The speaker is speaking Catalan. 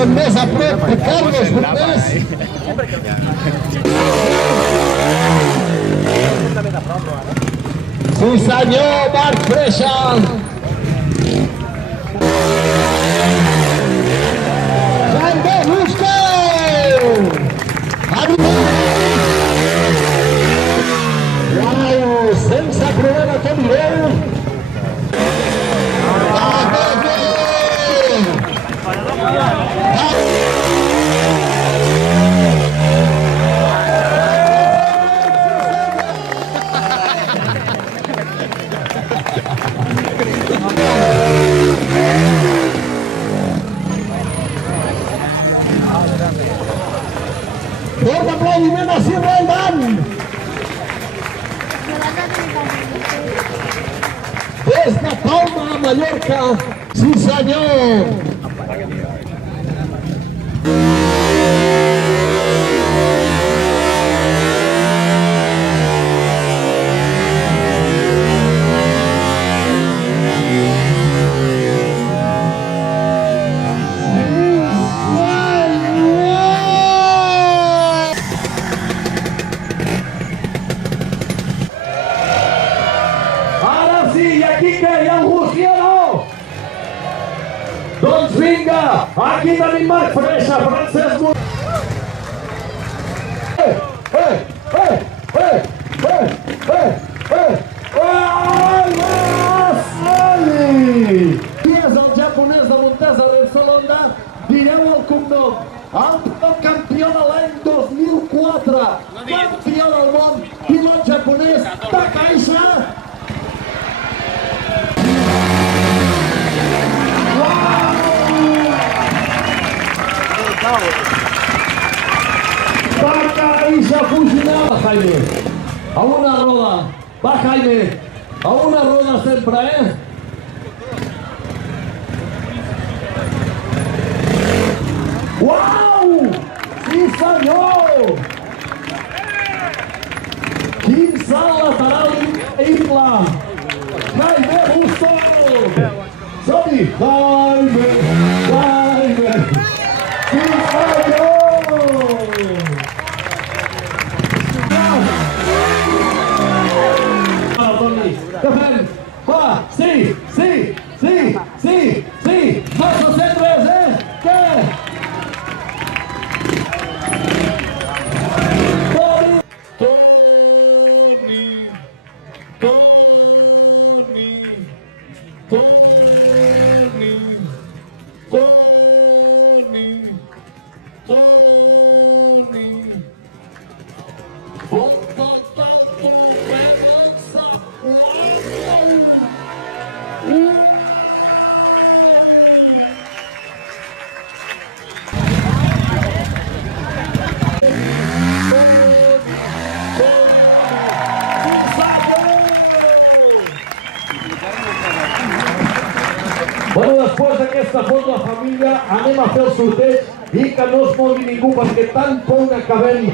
en més a prop de Carlos Bornès. Sí senyor, Marc Freixa. Jaime Busquets. Uau, sense problema que mireu. Fort aplaudiment a Sierra Eldam. Des de Palma a Mallorca, sí senyor. I aquí què? Hi ha algú, sí o no? Doncs vinga, aquí tenim Marc Freixa, Francesc Montero. Qui és el japonès de Montesa Repsol-Honda? Direu el cognom. El campió de l'any 2004, campió del món, pilot japonès de caixa. Va Caixa Fujinal, Jaime. A una roda. Va Jaime. A una roda sempre, Uau! Sí senyor! Quin salt lateral increïble! Jaime Bustos! Som-hi! Jaime! Jaime! Sí senyor! Què fem? Va! Sí! Sí! Sí! Sí! Sí! No se sent res, Què? Bueno, després d'aquesta foto de família anem a fer el sorteig i que no es mogui ningú perquè tan por que acabem